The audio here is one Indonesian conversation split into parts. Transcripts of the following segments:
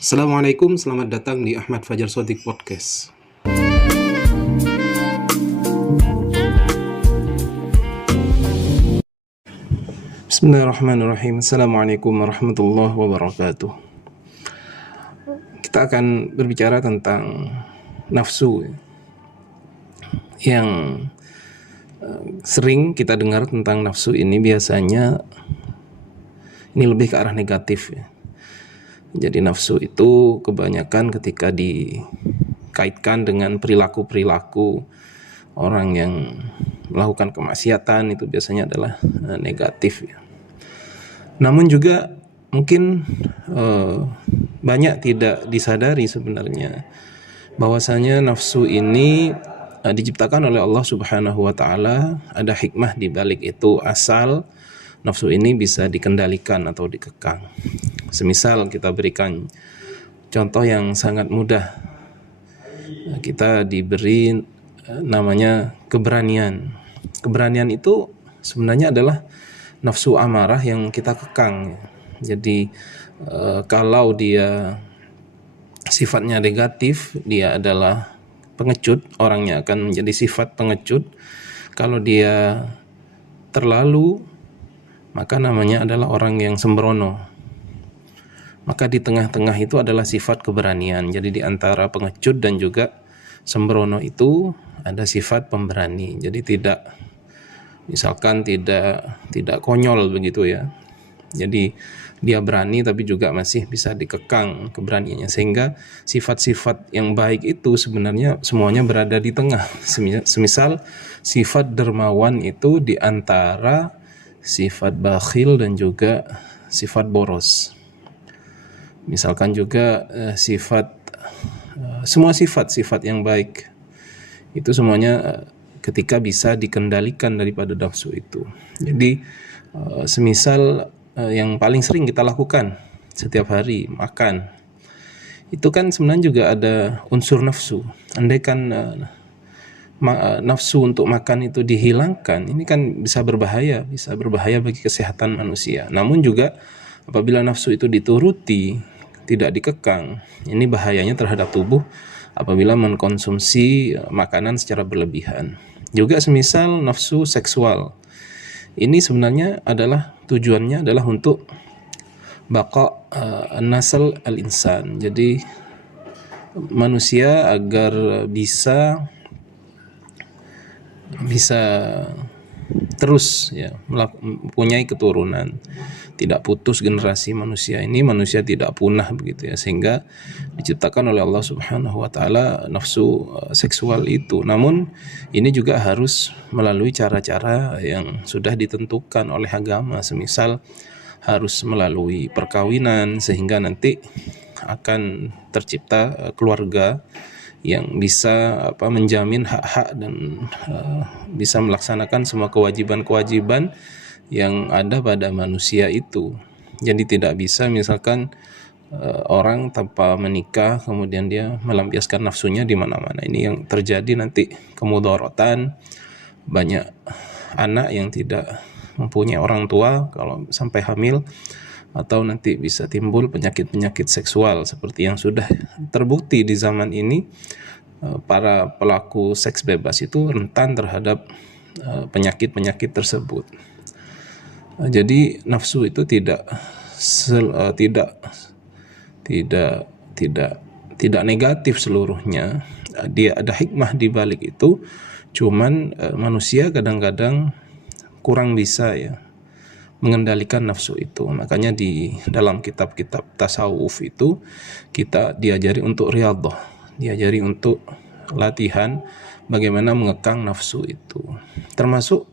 Assalamualaikum, selamat datang di Ahmad Fajar Shodiq Podcast. Bismillahirrahmanirrahim. Assalamualaikum warahmatullahi wabarakatuh. Kita akan berbicara tentang nafsu yang sering kita dengar tentang nafsu ini. Biasanya ini lebih ke arah negatif ya. Jadi nafsu itu kebanyakan ketika dikaitkan dengan perilaku-perilaku orang yang melakukan kemaksiatan itu biasanya adalah negatif ya. Namun juga mungkin banyak tidak disadari sebenarnya bahwasanya nafsu ini diciptakan oleh Allah Subhanahu wa taala, ada hikmah di balik itu asal nafsu ini bisa dikendalikan atau dikekang. Semisal kita berikan contoh yang sangat mudah. Kita diberi namanya keberanian. Keberanian itu sebenarnya adalah nafsu amarah yang kita kekang. Jadi kalau dia sifatnya negatif, dia adalah pengecut, orangnya akan menjadi sifat pengecut. Kalau dia terlalu, maka namanya adalah orang yang sembrono. Maka di tengah-tengah itu adalah sifat keberanian. Jadi di antara pengecut dan juga sembrono itu ada sifat pemberani. Jadi tidak konyol begitu ya. Jadi dia berani tapi juga masih bisa dikekang keberaniannya, sehingga sifat-sifat yang baik itu sebenarnya semuanya berada di tengah. Semisal sifat dermawan itu di antara sifat bakhil dan juga sifat boros. Misalkan juga semua sifat-sifat yang baik itu semuanya ketika bisa dikendalikan daripada nafsu itu. Jadi semisal yang paling sering kita lakukan setiap hari, makan, itu kan sebenarnya juga ada unsur nafsu. Andaikan nafsu untuk makan itu dihilangkan, ini kan bisa berbahaya bagi kesehatan manusia. Namun juga apabila nafsu itu dituruti, tidak dikekang, ini bahayanya terhadap tubuh apabila mengkonsumsi makanan secara berlebihan. Juga semisal nafsu seksual, ini sebenarnya adalah tujuannya adalah untuk baqa nasl al-insan. Jadi manusia agar bisa terus ya mempunyai keturunan, tidak putus generasi manusia ini, manusia tidak punah begitu ya, sehingga diciptakan oleh Allah Subhanahu wa taala nafsu seksual itu. Namun ini juga harus melalui cara-cara yang sudah ditentukan oleh agama, semisal harus melalui perkawinan sehingga nanti akan tercipta keluarga yang bisa menjamin hak-hak dan bisa melaksanakan semua kewajiban-kewajiban yang ada pada manusia itu. Jadi tidak bisa misalkan orang tanpa menikah kemudian dia melampiaskan nafsunya di mana-mana. Ini yang terjadi nanti kemudaratan, banyak anak yang tidak mempunyai orang tua kalau sampai hamil, atau nanti bisa timbul penyakit-penyakit seksual seperti yang sudah terbukti di zaman ini. Para pelaku seks bebas itu rentan terhadap penyakit-penyakit tersebut. Jadi nafsu itu tidak negatif seluruhnya. Dia ada hikmah di balik itu. Cuman manusia kadang-kadang kurang bisa ya mengendalikan nafsu itu. Makanya di dalam kitab-kitab tasawuf itu kita diajari untuk riyadhah, diajari untuk latihan bagaimana mengekang nafsu itu. Termasuk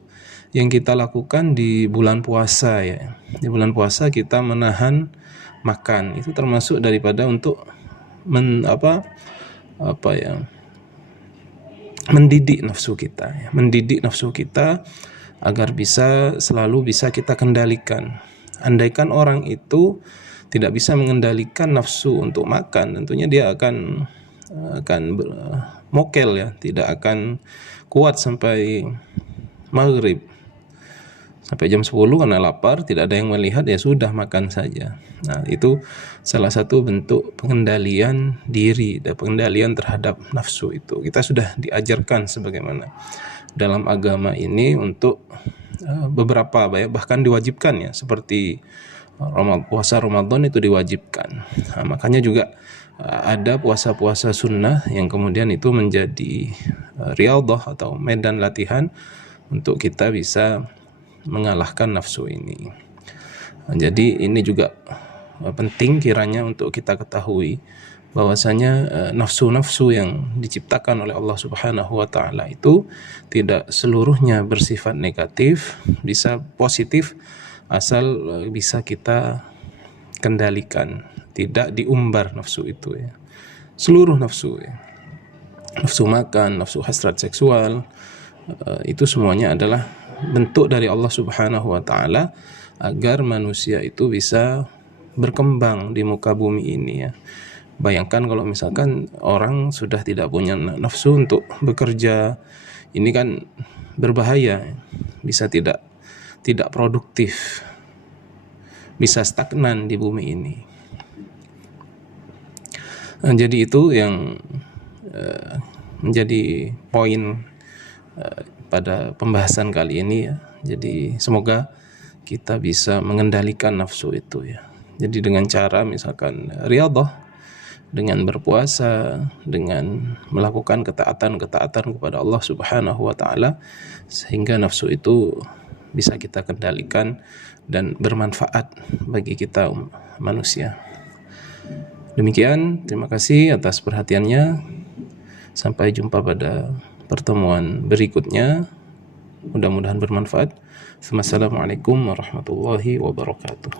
yang kita lakukan di bulan puasa ya. Di bulan puasa kita menahan makan, itu termasuk daripada untuk mendidik nafsu kita ya. Mendidik nafsu kita agar selalu bisa kita kendalikan. Andaikan orang itu tidak bisa mengendalikan nafsu untuk makan, tentunya dia akan mokel ya, tidak akan kuat sampai maghrib. Sampai jam 10 karena lapar, tidak ada yang melihat, ya sudah makan saja. Nah, itu salah satu bentuk pengendalian diri dan pengendalian terhadap nafsu itu. Kita sudah diajarkan sebagaimana dalam agama ini untuk beberapa, bahkan diwajibkan ya, seperti puasa Ramadan itu diwajibkan. Nah, makanya juga ada puasa-puasa sunnah yang kemudian itu menjadi riyadhah atau medan latihan untuk kita bisa mengalahkan nafsu ini. Jadi ini juga penting kiranya untuk kita ketahui bahwasanya nafsu-nafsu yang diciptakan oleh Allah Subhanahu wa taala itu tidak seluruhnya bersifat negatif, bisa positif asal bisa kita kendalikan, tidak diumbar nafsu itu ya. Seluruh nafsu ya. Nafsu makan, nafsu hasrat seksual, itu semuanya adalah bentuk dari Allah Subhanahu wa taala agar manusia itu bisa berkembang di muka bumi ini ya. Bayangkan kalau misalkan orang sudah tidak punya nafsu untuk bekerja, ini kan berbahaya, bisa tidak produktif, bisa stagnan di bumi ini. Jadi itu yang menjadi poin pada pembahasan kali ini ya. Jadi semoga kita bisa mengendalikan nafsu itu ya. Jadi dengan cara misalkan riyadhah, dengan berpuasa, dengan melakukan ketaatan-ketaatan kepada Allah Subhanahu wa taala, sehingga nafsu itu bisa kita kendalikan dan bermanfaat bagi kita manusia. Demikian, terima kasih atas perhatiannya. Sampai jumpa pada pertemuan berikutnya. Mudah-mudahan bermanfaat. Wassalamualaikum warahmatullahi wabarakatuh.